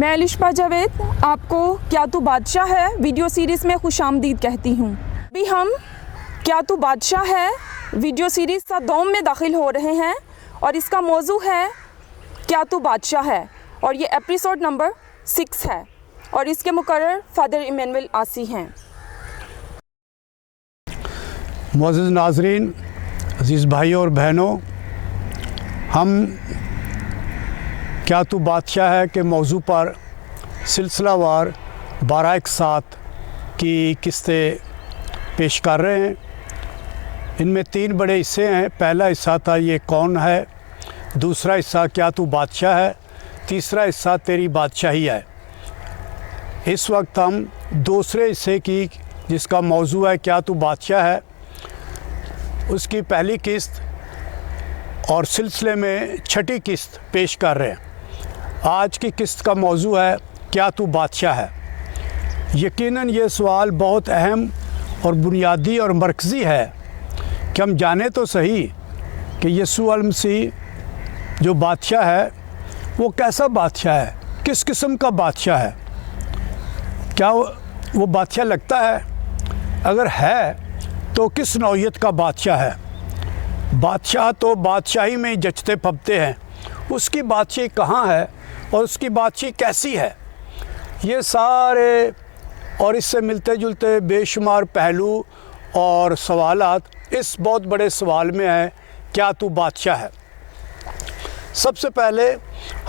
मैं अलिशा जावेद आपको क्या तू बादशाह है वीडियो सीरीज़ में खुशामदीद कहती हूँ। अभी हम क्या तू बादशाह है वीडियो सीरीज़ का दोम में दाखिल हो रहे हैं और इसका मौजू है क्या तू बादशाह है और ये एपिसोड नंबर 6 है और इसके मुकर्रर फादर इमैनुअल आसी हैं। मुअज़्ज़िज़ नाज़रीन, अज़ीज़ भाइयों और बहनों, हम क्या तू बादशाह है के मौजू पर सिलसिलावार 12 एक साथ की किस्तें पेश कर रहे हैं। इनमें 3 बड़े हिस्से हैं। पहला हिस्सा था ये कौन है, दूसरा हिस्सा क्या तू बादशाह है, तीसरा हिस्सा तेरी बादशाही है। इस वक्त हम दूसरे हिस्से की जिसका मौजू है क्या तू बादशाह है, उसकी पहली किस्त और सिलसिले में छठी किस्त पेश कर रहे हैं। आज की किस्त का मौजू है क्या तू बादशाह है। यकीनन ये सवाल बहुत अहम और बुनियादी और मरकज़ी है कि हम जाने तो सही कि यीशु मसीह जो बादशाह है वो कैसा बादशाह है, किस किस्म का बादशाह है। क्या वो बादशाह लगता है? अगर है तो किस नौइयत का बादशाह है? बादशाह तो बादशाही में जचते पबते हैं, उसकी बादशाही कहाँ है और उसकी बादशाही कैसी है? ये सारे और इससे मिलते जुलते बेशुमार पहलू और सवालात इस बहुत बड़े सवाल में है क्या तू बादशाह है। सबसे पहले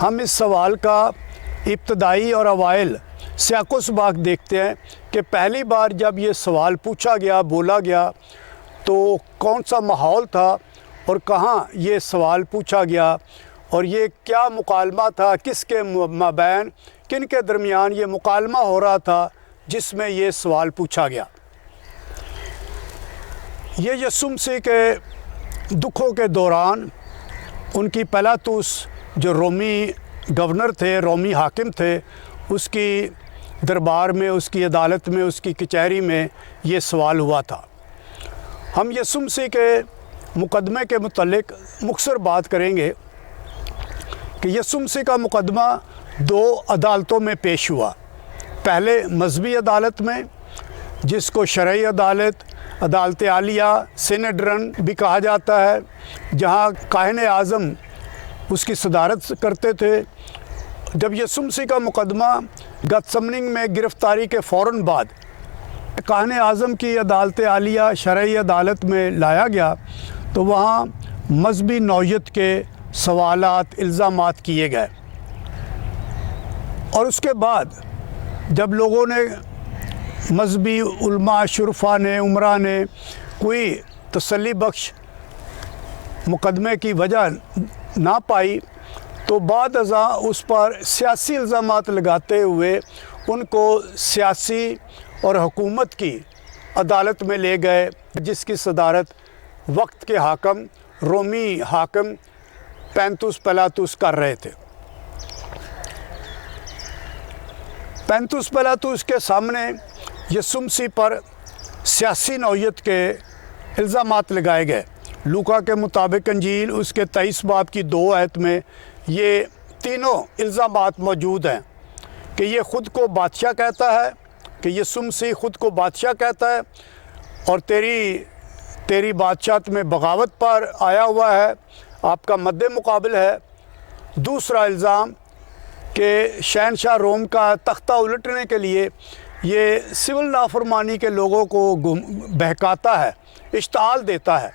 हम इस सवाल का इब्तदाई और अवाइल सियाक़ो सबाक़ देखते हैं कि पहली बार जब ये सवाल पूछा गया, बोला गया, तो कौन सा माहौल था और कहाँ ये सवाल पूछा गया और ये क्या मुकालमा था, किसके माबैन, किन के दरमियान ये मुकालमा हो रहा था जिसमें ये सवाल पूछा गया। ये यीशु मसीह के दुखों के दौरान उनकी पिलातुस जो रोमी गवर्नर थे, रोमी हाकिम थे, उसकी दरबार में, उसकी अदालत में, उसकी कचहरी में ये सवाल हुआ था। हम यीशु मसीह के मुकदमे के मुतल्लिक मुख्तसर बात करेंगे कि यीशु मसीह का मुकदमा 2 अदालतों में पेश हुआ। पहले मजहबी अदालत में, जिसको शरई अदालत, अदालत आलिया, सिनेड्रन भी कहा जाता है, जहाँ काहिन आज़म उसकी सदारत करते थे। जब यीशु मसीह का मुकदमा गतसमनी में गिरफ़्तारी के फ़ौरन बाद काहिन आज़म की अदालत आलिया शरई अदालत में लाया गया तो वहाँ मजहबी नौइयत के सवालात, इल्ज़ामात किए गए। और उसके बाद जब लोगों ने, मजहबी उलमा, शुरफा ने, उमरा ने कोई तसल्ली बख्श मुकदमे की वजह ना पाई तो बाद अज़ा उस पर सियासी इल्ज़ामात लगाते हुए उनको सियासी और हुकूमत की अदालत में ले गए, जिसकी सदारत वक्त के हाकम, रोमी हाकम पैंतुस पिलातुस कर रहे थे। पैंतुस पिलातुस के सामने यीशु मसीह पर सियासी नौइयत के इल्ज़ामात लगाए गए। लूका के मुताबिक अंजील उसके 23 बाब की 2 आयत में ये तीनों इल्ज़ामात मौजूद हैं कि ये ख़ुद को बादशाह कहता है, कि यीशु मसीह ख़ुद को बादशाह कहता है और तेरी बादशाहत में बगावत पर आया हुआ है, आपका मद्दे मुकाबिल है। दूसरा इल्ज़ाम कि शहनशाह रोम का तख्ता उलटने के लिए ये सिविल नाफरमानी के लोगों को बहकाता है, इश्ताल देता है।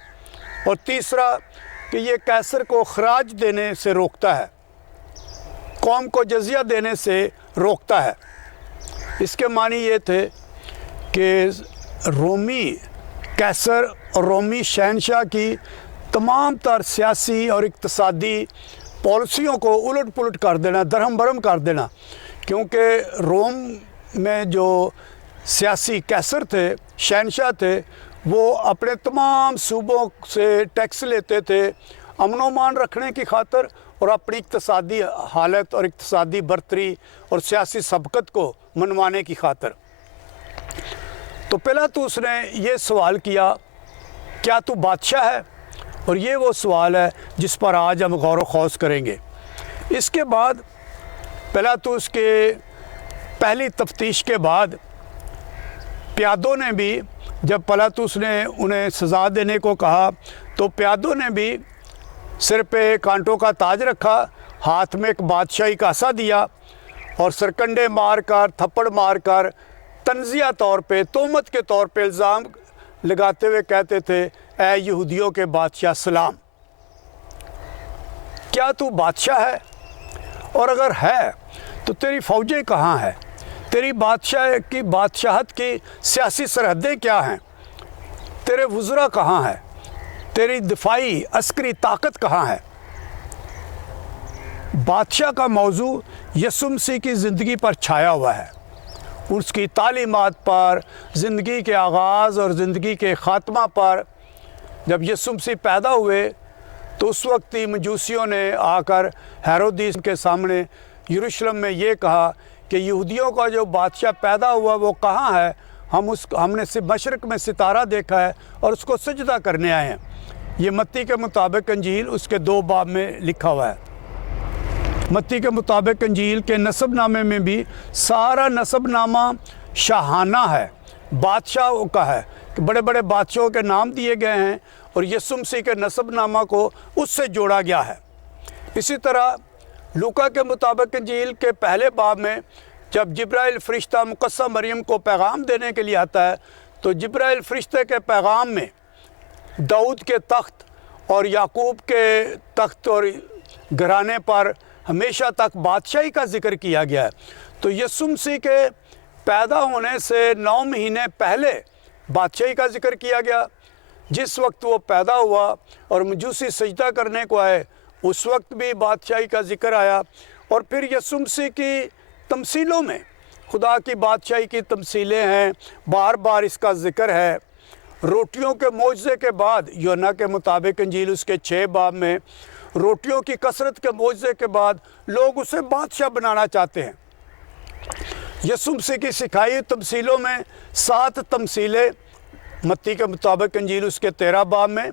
और तीसरा कि ये कैसर को खराज देने से रोकता है, कौम को जजिया देने से रोकता है। इसके मानी ये थे कि रोमी कैसर और रोमी शहनशाह की तमाम तर सियासी और इक़्तिसादी पॉलिसियों को उलट पुलट कर देना, दरहम बरहम कर देना। क्योंकि रोम में जो सियासी कैसर थे, शहनशाह थे, वो अपने तमाम सूबों से टैक्स लेते थे अमन अमान रखने की खातर और अपनी इक़्तिसादी हालत और इक़्तिसादी बरतरी और सियासी सबकत को मनवाने की खातर। तो पिलातुस ने ये सवाल किया क्या तू बादशाह है? और ये वो सवाल है जिस पर आज हम गौर व खौस करेंगे। इसके बाद पिलातुस के पहली तफ्तीश के बाद प्यादों ने भी, जब पिलातुस ने उन्हें सज़ा देने को कहा तो प्यादों ने भी सिर पे कांटों का ताज रखा, हाथ में एक बादशाही कासा दिया और सरकंडे मार कर, थप्पड़ मार कर, तंजिया तौर पे, तोहमत के तौर पे इल्ज़ाम लगाते हुए कहते थे, ऐ यहूदियों के बादशाह सलाम, क्या तू बादशाह है? और अगर है तो तेरी फ़ौजें कहाँ हैं? तेरी बादशाहत की सियासी सरहदें क्या हैं? तेरे वज़रा कहाँ हैं? तेरी दिफाई अस्करी ताकत कहाँ है? बादशाह का मौजू यीशु मसीह की ज़िंदगी पर छाया हुआ है। उसकी तालीमात पर, ज़िंदगी के आगाज़ और ज़िंदगी के ख़ात्मा पर। जब यीशु मसीह पैदा हुए तो उस वक्त ही मजूसियों ने आकर हेरोदिस के सामने यरूशलेम में ये कहा कि यहूदियों का जो बादशाह पैदा हुआ वो कहाँ है? हमने मशरक़ में सितारा देखा है और उसको सजदा करने आए हैं। ये मत्ती के मुताबिक अंजील उसके 2 बाब में लिखा हुआ है। मत्ती के मुताबिक अंजील के नसबनामे में भी सारा नसबनामा शाहाना है, बादशाह का है कि बड़े बड़े बादशाहों के नाम दिए गए हैं और यीशु मसीह के नसबनामा को उससे जोड़ा गया है। इसी तरह लूका के मुताबिक अंजील के पहले बाब में जब जिब्राइल फ़रिश्ता मुक़द्दस मरियम को पैगाम देने के लिए आता है तो जिब्राइल फ़रिश्ते के पैगाम में दाऊद के तख्त और याकूब के तख्त और घराने पर हमेशा तक बादशाही का ज़िक्र किया गया है। तो यीशु मसीह के पैदा होने से 9 महीने पहले बादशाही का ज़िक्र किया गया। जिस वक्त वो पैदा हुआ और मजूसी सजदा करने को आए उस वक्त भी बादशाही का ज़िक्र आया। और फिर यीशु मसीह की तमसीलों में खुदा की बादशाही की तमसीलें हैं, बार बार इसका ज़िक्र है। रोटियों के मोजज़े के बाद यूहन्ना के मुताबिक अंजील उसके 6 बाब में रोटियों की कसरत के मोजज़े के बाद लोग उसे बादशाह बनाना चाहते हैं। यीशु मसीह की सिखाई तमसीलों में 7 तमसीलें मत्ती के मुताबिक अंजील उसके 13 बाब में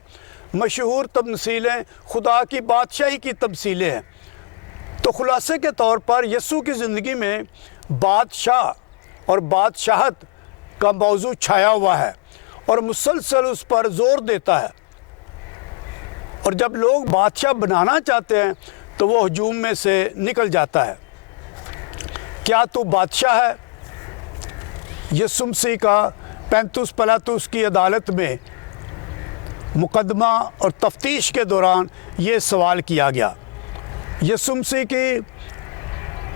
मशहूर तमसीलें खुदा की बादशाही की तमसीलें हैं। तो खुलासे के तौर पर यीशु की ज़िंदगी में बादशाह और बादशाहत का मौजू छाया हुआ है और मुसलसल उस पर ज़ोर देता है। और जब लोग बादशाह बनाना चाहते हैं तो वो हजूम में से निकल जाता है। क्या तू बादशाह है? यीशु मसीह का पैंतुस पिलातुस की अदालत में मुकदमा और तफ्तीश के दौरान ये सवाल किया गया। यीशु मसीह की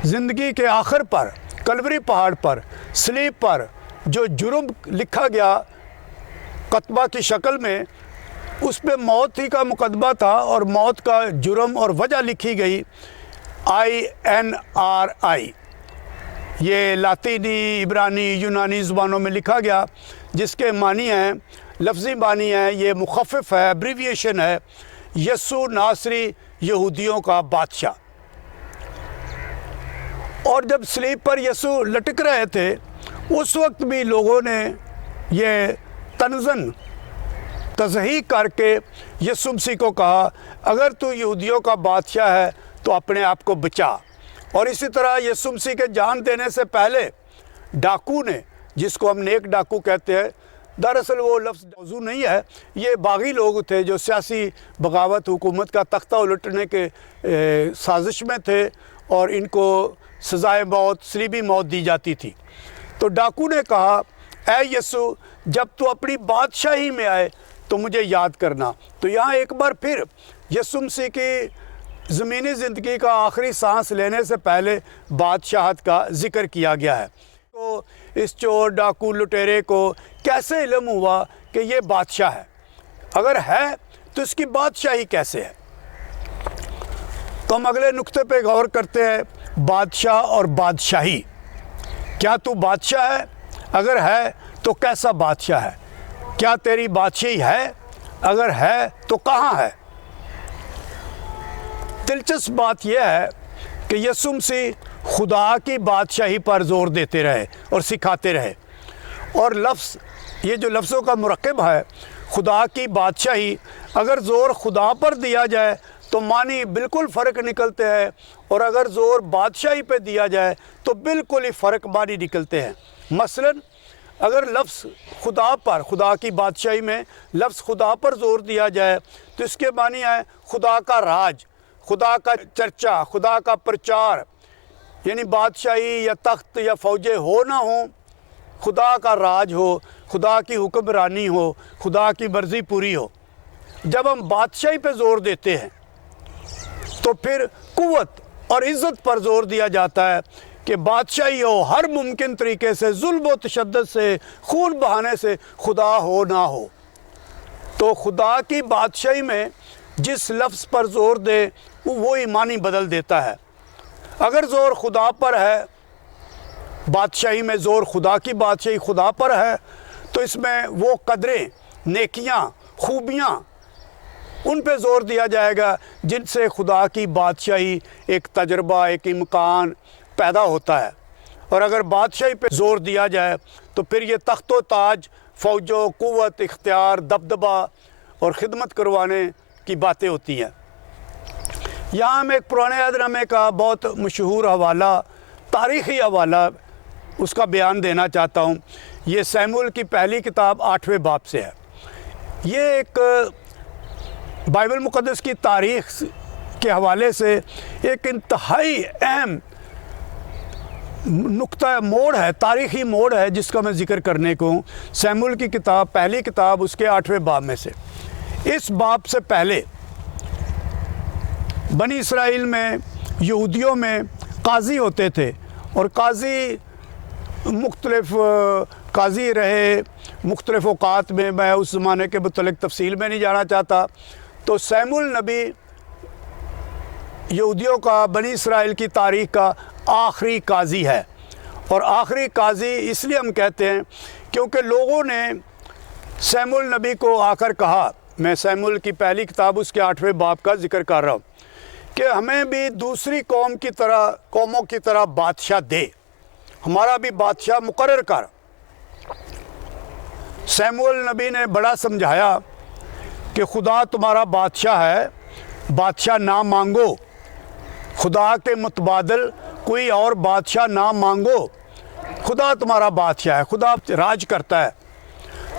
ज़िंदगी के आखिर पर कलवरी पहाड़ पर सलीब पर जो जुर्म लिखा गया कतबा की शक्ल में, उस पे मौत ही का मुकदमा था और मौत का जुर्म और वजह लिखी गई INRI। ये लातीनी, इब्रानी, यूनानी ज़ुबानों में लिखा गया जिसके मानी हैं, लफ्ज़ी मानी है, ये मुखफ़फ़ है, एब्रीविएशन है, यस्सु नासरी यहूदियों का बादशाह। और जब स्लीब पर यीशु लटक रहे थे उस वक्त भी लोगों ने ये तनज़न तज़हीक करके यीशु मसीह को कहा, अगर तू यहूदियों का बादशाह है तो अपने आप को बचा। और इसी तरह यीशु मसीह के जान देने से पहले डाकू ने, जिसको हम नेक डाकू कहते हैं, दरअसल वो लफ्ज़ मौजू नहीं है, ये बागी लोग थे जो सियासी बगावत, हुकूमत का तख्ता उलटने के साजिश में थे और इनको सज़ाए मौत, सलीबी मौत दी जाती थी। तो डाकू ने कहा, ऐ यीशु, जब तू अपनी बादशाही में आए तो मुझे याद करना। तो यहाँ एक बार फिर यीशु मसीह की ज़मीनी ज़िंदगी का आखिरी सांस लेने से पहले बादशाहत का ज़िक्र किया गया है। तो इस चोर, डाकू, लुटेरे को कैसे इल्म हुआ कि ये बादशाह है? अगर है तो इसकी बादशाही कैसे है? तो हम अगले नुक्ते पे गौर करते हैं, बादशाह और बादशाही। क्या तू बादशाह है? अगर है तो कैसा बादशाह है? क्या तेरी बादशाही है? अगर है तो कहाँ है? दिलचस्प बात यह है कि यीशु मसीह खुदा की बादशाही पर ज़ोर देते रहे और सिखाते रहे। और लफ्ज़, ये जो लफ्ज़ों का मुरक्कब है, खुदा की बादशाही, अगर ज़ोर खुदा पर दिया जाए تو معنی بالکل فرق نکلتے ہیں، اور اگر زور بادشاہی پہ دیا جائے تو بالکل ہی فرق معنی نکلتے ہیں۔ مثلا اگر لفظ خدا پر، خدا کی بادشاہی میں لفظ خدا پر زور دیا جائے تو اس کے معنی ہے خدا کا راج، خدا کا چرچا، خدا کا پرچار، یعنی بادشاہی یا تخت یا فوجیں ہو نہ ہوں، خدا کا راج ہو، خدا کی حکمرانی ہو، خدا کی مرضی پوری ہو۔ جب ہم بادشاہی پہ زور دیتے ہیں تو پھر قوت اور عزت پر زور دیا جاتا ہے کہ بادشاہی ہو، ہر ممکن طریقے سے ظلم و تشدد سے، خون بہانے سے خدا ہو نہ ہو۔ تو خدا کی بادشاہی میں جس لفظ پر زور دے وہ معنی بدل دیتا ہے۔ اگر زور خدا پر ہے، بادشاہی میں زور خدا کی بادشاہی خدا پر ہے، تو اس میں وہ قدریں، نیکیاں، خوبیاں، ان پہ زور دیا جائے گا جن سے خدا کی بادشاہی ایک تجربہ، ایک امکان پیدا ہوتا ہے۔ اور اگر بادشاہی پہ زور دیا جائے تو پھر یہ تخت و تاج، فوجوں، قوت، اختیار، دبدبہ اور خدمت کروانے کی باتیں ہوتی ہیں۔ یہاں میں ایک پرانے عہد نامے کا بہت مشہور حوالہ، تاریخی حوالہ، اس کا بیان دینا چاہتا ہوں۔ یہ سیموئیل کی پہلی کتاب 8ویں باب سے ہے۔ یہ ایک بائبل مقدس کی تاریخ کے حوالے سے ایک انتہائی اہم نقطہ موڑ ہے، تاریخی موڑ ہے، جس کا میں ذکر کرنے کو ہوں۔ سیموئیل کی کتاب، پہلی کتاب، اس کے 8ویں باب میں سے۔ اس باب سے پہلے بنی اسرائیل میں، یہودیوں میں قاضی ہوتے تھے، اور قاضی مختلف قاضی رہے مختلف اوقات میں۔ میں اس زمانے کے متعلق تفصیل میں نہیں جانا چاہتا۔ تو سیموئیل نبی یہودیوں کا، بنی اسرائیل کی تاریخ کا آخری قاضی ہے۔ اور آخری قاضی اس لیے ہم کہتے ہیں کیونکہ لوگوں نے سیموئیل نبی کو آ کر کہا، میں سیموئیل کی پہلی کتاب اس کے 8ویں باب کا ذکر کر رہا ہوں، کہ ہمیں بھی دوسری قوموں کی طرح بادشاہ دے، ہمارا بھی بادشاہ مقرر کر۔ سیموئیل نبی نے بڑا سمجھایا کہ خدا تمہارا بادشاہ ہے، بادشاہ نہ مانگو، خدا کے متبادل کوئی اور بادشاہ نہ مانگو، خدا تمہارا بادشاہ ہے، خدا راج کرتا ہے۔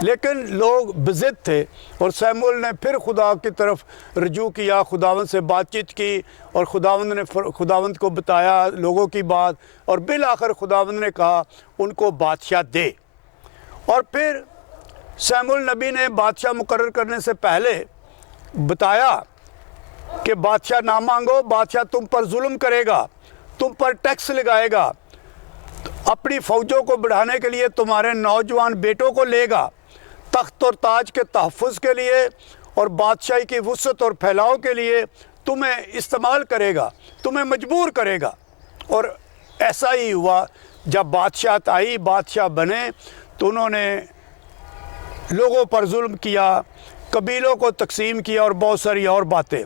لیکن لوگ بضد تھے، اور سیموئیل نے پھر خدا کی طرف رجوع کیا، خداوند سے بات چیت کی، اور خداوند کو بتایا لوگوں کی بات، اور بالآخر خداوند نے کہا ان کو بادشاہ دے۔ اور پھر سیموئیل نبی نے بادشاہ مقرر کرنے سے پہلے بتایا کہ بادشاہ نہ مانگو، بادشاہ تم پر ظلم کرے گا، تم پر ٹیکس لگائے گا، اپنی فوجوں کو بڑھانے کے لیے تمہارے نوجوان بیٹوں کو لے گا، تخت اور تاج کے تحفظ کے لیے اور بادشاہی کی وسعت اور پھیلاؤ کے لیے تمہیں استعمال کرے گا، تمہیں مجبور کرے گا۔ اور ایسا ہی ہوا۔ جب بادشاہت آئی، بادشاہ بنے، تو انہوں نے لوگوں پر ظلم کیا، قبیلوں کو تقسیم کیا، اور بہت ساری اور باتیں۔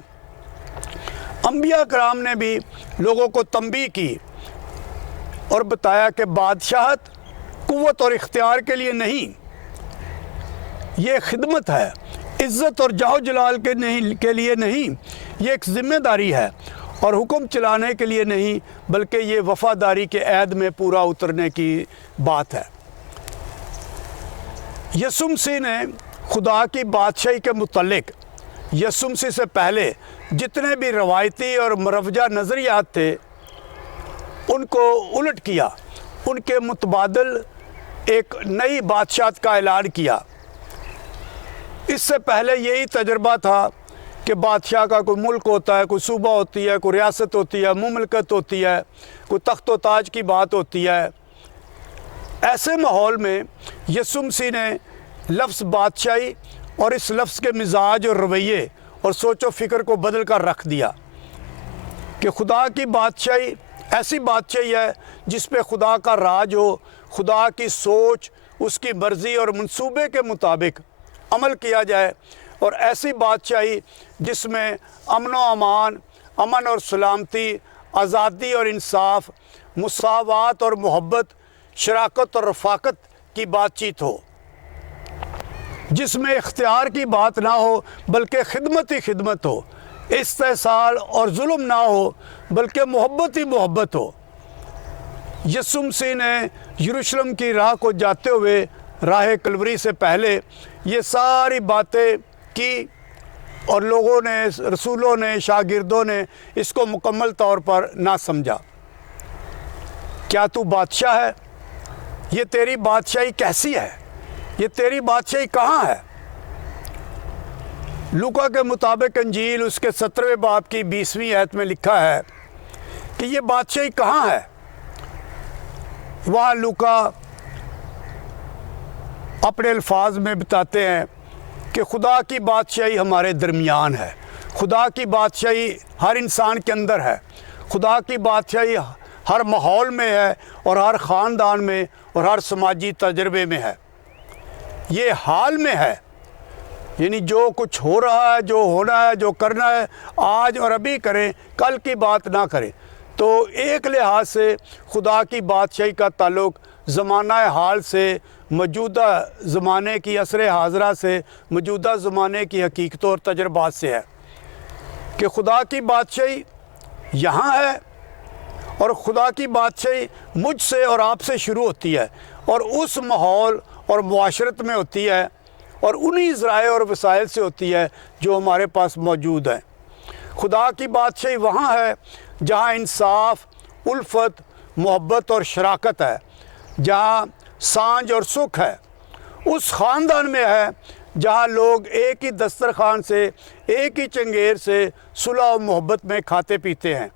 انبیاء کرام نے بھی لوگوں کو تنبیہ کی اور بتایا کہ بادشاہت قوت اور اختیار کے لیے نہیں، یہ خدمت ہے، عزت اور جاہ و جلال کے لیے نہیں، یہ ایک ذمہ داری ہے، اور حکم چلانے کے لیے نہیں، بلکہ یہ وفاداری کے عہد میں پورا اترنے کی بات ہے۔ یسوع مسیح نے خدا کی بادشاہی کے متعلق یسوع مسیح سے پہلے جتنے بھی روایتی اور مروجہ نظریات تھے ان کو الٹ کیا، ان کے متبادل ایک نئی بادشاہت کا اعلان کیا۔ اس سے پہلے یہی تجربہ تھا کہ بادشاہ کا کوئی ملک ہوتا ہے، کوئی صوبہ ہوتی ہے، کوئی ریاست ہوتی ہے، مملکت ہوتی ہے، کوئی تخت و تاج کی بات ہوتی ہے۔ ایسے ماحول میں یسوع مسیح نے لفظ بادشاہی اور اس لفظ کے مزاج اور رویے اور سوچ و فکر کو بدل کر رکھ دیا کہ خدا کی بادشاہی ایسی بادشاہی ہے جس پہ خدا کا راج ہو، خدا کی سوچ، اس کی مرضی اور منصوبے کے مطابق عمل کیا جائے، اور ایسی بادشاہی جس میں امن و امان، امن اور سلامتی، آزادی اور انصاف، مساوات اور محبت، شراکت اور رفاقت کی بات چیت ہو، جس میں اختیار کی بات نہ ہو بلکہ خدمت ہی خدمت ہو، इस्तेसाल और जुल्म ना हो बल्कि मोहब्बत ही मोहब्बत हो। यीशु मसीह ने यरूशलेम की राह को जाते हुए राह कलवरी से पहले ये सारी बातें की और लोगों ने, रसूलों ने, शागिर्दों ने इसको मुकम्मल तौर पर ना समझा। क्या तू बादशाह है? ये तेरी बादशाही कैसी है? ये तेरी बादशाही कहाँ है? लूका के मुताबिक अंजील उसके 17वें बाब की 20वीं आयत में लिखा है कि ये बादशाही कहाँ है। वहाँ लूका अपने अल्फाज में बताते हैं कि खुदा की बादशाही हमारे दरमियान है। खुदा की बादशाही हर इंसान के अंदर है। खुदा की बादशाही हर माहौल में है और हर ख़ानदान में और हर समाजी तजर्बे में है। ये हाल में है, यानी जो कुछ हो रहा है, जो होना है, जो करना है, आज और अभी करें, कल की बात ना करें। तो एक लिहाज से खुदा की बादशाही का ताल्लुक़ ज़माना हाल से, मौजूदा ज़माने की असर हाज़रा से, मौजूदा ज़माने की हकीकतों और तजर्बात से है कि खुदा की बादशाही यहाँ है और खुदा की बादशाही मुझसे और आपसे शुरू होती है और उस माहौल और मुआशरत में होती है और उन्हीं ज़राए और वसाइल से होती है जो हमारे पास मौजूद हैं। खुदा की बादशाही वहाँ है जहाँ इंसाफ, उल्फत, मोहब्बत और शराकत है, जहाँ सांझ और सुख है। उस ख़ानदान में है जहाँ लोग एक ही दस्तरखान से, एक ही चंगेर से सुलह और मोहब्बत में खाते पीते हैं।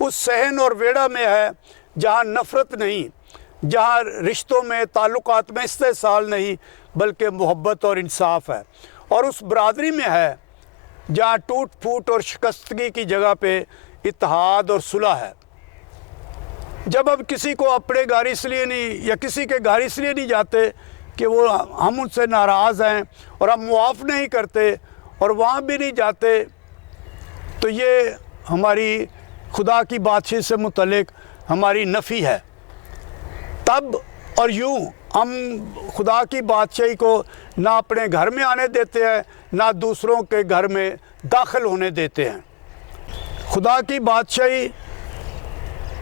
उस सहन और वेड़ा में है जहाँ नफ़रत नहीं, जहाँ रिश्तों में, ताल्लुकात में इस्तेसाल नहीं बल्कि मोहब्बत और इंसाफ है। और उस बरादरी में है जहाँ टूट फूट और शिकस्तगी की जगह पे इत्तेहाद और सुलह है। जब अब किसी को अपने घर इसलिए नहीं या किसी के घर इसलिए नहीं जाते कि वो हम उनसे नाराज़ हैं और हम मुआफ़ नहीं करते और वहाँ भी नहीं जाते, तो ये हमारी खुदा की बादशाही से मुतल्लिक़ हमारी नफ़ी है। तब और यूँ हम खुदा की बादशाही को ना अपने घर में आने देते हैं, ना दूसरों के घर में दाखिल होने देते हैं। खुदा की बादशाही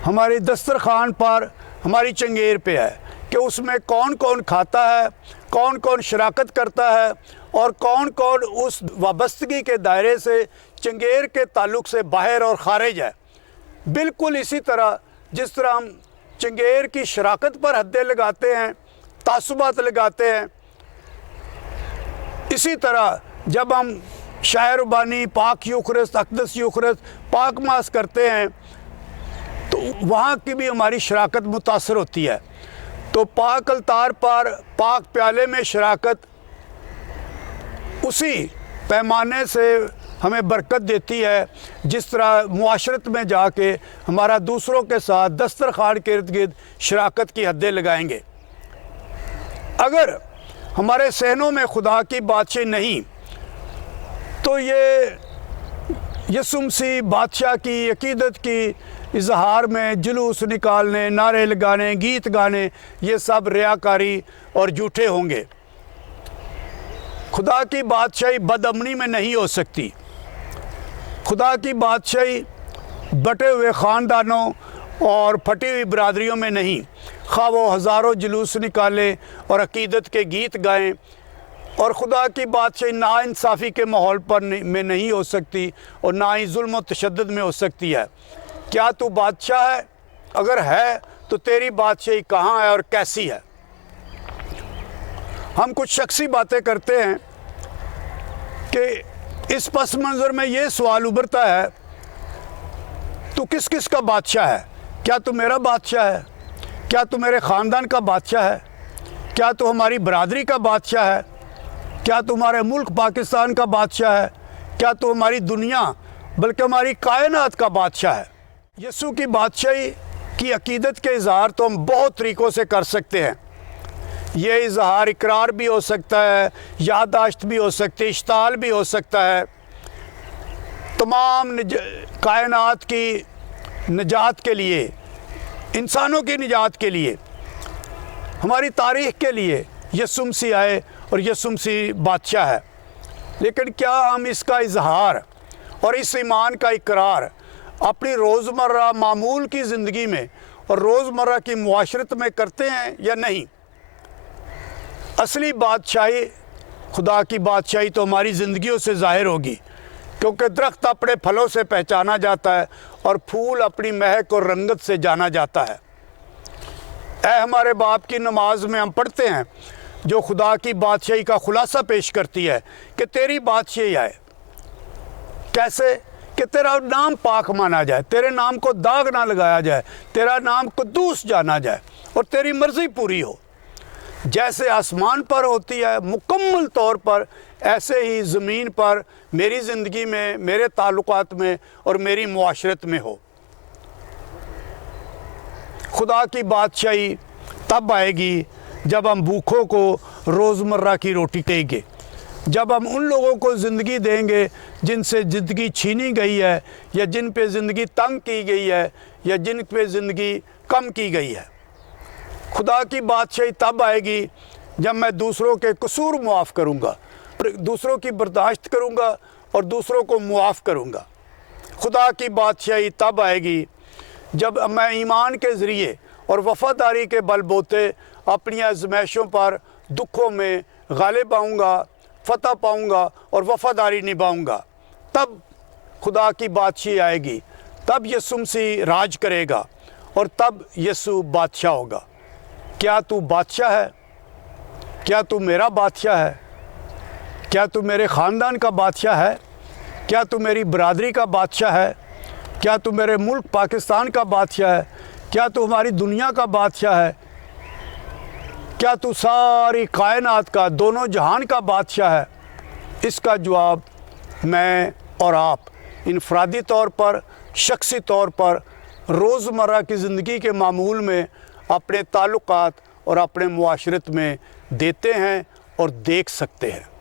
हमारी दस्तरखान पर, हमारी चंगेर पे है कि उसमें कौन कौन खाता है, कौन कौन शराकत करता है और कौन कौन उस वाबस्तगी के दायरे से, चंगेर के ताल्लुक़ से बाहर और ख़ारिज है। बिल्कुल इसी तरह जिस तरह हम चंगेर की शराकत पर हदें लगाते हैं, तासुबात लगाते हैं, इसी तरह जब हम शायरबानी, पाक यूखरस्त, अक़दस यूखरस्त, पाक मास करते हैं तो वहाँ की भी हमारी शराकत मुतासर होती है। तो पाक अलतार पर पाक प्याले में शराकत उसी पैमाने से हमें बरकत देती है जिस तरह मुआशरत में जाके हमारा दूसरों के साथ दस्तरखान के इर्द गिर्द शराकत की हदें लगाएंगे। अगर हमारे सहनों में खुदा की बादशाही नहीं तो ये यीशु मसीह बादशाह की अकीदत की इजहार में जुलूस निकालने, नारे लगाने, गीत गाने, ये सब रियाकारी और झूठे होंगे। खुदा की बादशाही बदअमनी में नहीं हो सकती। खुदा की बादशाही बटे हुए ख़ानदानों और फटी हुई बरादरियों में नहीं, खा वो हज़ारों जुलूस निकाले और अकीदत के गीत गाएं। और खुदा की बादशाही नाइंसाफ़ी के माहौल पर में नहीं हो सकती और ना ही जुल्म और तशद्दुद में हो सकती है। क्या तू बादशाह है? अगर है तो तेरी बादशाही कहाँ है और कैसी है? हम कुछ शख्सी बातें करते हैं कि इस पस मंज़र में ये सवाल उभरता है, तू किस किस का बादशाह है? क्या तू मेरा बादशाह है? क्या तू मेरे ख़ानदान का बादशाह है? क्या तू हमारी बरादरी का बादशाह है? क्या तू हमारे मुल्क पाकिस्तान का बादशाह है? क्या तू हमारी दुनिया बल्कि हमारी कायनात का बादशाह है? यीशु की बादशाही की अकीदत के इज़हार तो हम बहुत तरीक़ों से कर सकते हैं। ये इज़हार इकरार भी हो सकता है, याददाश्त भी हो सकती है, इश्ताल भी हो सकता है। तमाम कायनात की निजात के लिए, इंसानों की निजात के लिए, हमारी तारीख़ के लिए यीशु मसीह आए और यीशु मसीह बादशाह है। लेकिन क्या हम इसका इज़हार اور اس ایمان کا اقرار اپنی روزمرہ معمول کی زندگی میں اور روزمرہ کی معاشرت میں کرتے ہیں یا نہیں؟ اصلی بادشاہی، خدا کی بادشاہی تو ہماری زندگیوں سے ظاہر ہوگی، کیونکہ درخت اپنے پھلوں سے پہچانا جاتا ہے اور پھول اپنی مہک اور رنگت سے جانا جاتا ہے۔ اے ہمارے باپ کی نماز میں ہم پڑھتے ہیں جو خدا کی بادشاہی کا خلاصہ پیش کرتی ہے کہ تیری بادشاہی آئے۔ کیسے؟ کہ تیرا نام پاک مانا جائے، تیرے نام کو داغ نہ لگایا جائے، تیرا نام قدوس جانا جائے اور تیری مرضی پوری ہو۔ جیسے آسمان پر ہوتی ہے مکمل طور پر، ایسے ہی زمین پر میری زندگی میں، میرے تعلقات میں اور میری معاشرت میں ہو۔ خدا کی بادشاہی تب آئے گی جب ہم بھوکھوں کو روزمرہ کی روٹی دیں گے، جب ہم ان لوگوں کو زندگی دیں گے جن سے زندگی چھینی گئی ہے، یا جن پہ زندگی تنگ کی گئی ہے، یا جن پہ زندگی کم کی گئی ہے۔ خدا کی بادشاہی تب آئے گی جب میں دوسروں کے قصور معاف کروں گا، دوسروں کی برداشت کروں گا اور دوسروں کو معاف کروں گا۔ خدا کی بادشاہی تب آئے گی جب میں ایمان کے ذریعے اور وفاداری کے بل بوتے اپنی آزمائشوں پر، دکھوں میں غالب آؤں گا، فتح پاؤں گا اور وفاداری نبھاؤں گا۔ تب خدا کی بادشاہی آئے گی، تب یسوع مسیح راج کرے گا اور تب یسوع بادشاہ ہوگا۔ کیا تو بادشاہ ہے؟ کیا تو میرا بادشاہ ہے؟ کیا تو میرے خاندان کا بادشاہ ہے؟ کیا تو میری برادری کا بادشاہ ہے؟ کیا تو میرے ملک پاکستان کا بادشاہ ہے؟ کیا تو ہماری دنیا کا بادشاہ ہے؟ کیا تو ساری کائنات کا، دونوں جہان کا بادشاہ ہے؟ اس کا جواب میں اور آپ انفرادی طور پر، شخصی طور پر، روزمرہ کی زندگی کے معمول میں، اپنے تعلقات اور اپنے معاشرت میں دیتے ہیں اور دیکھ سکتے ہیں۔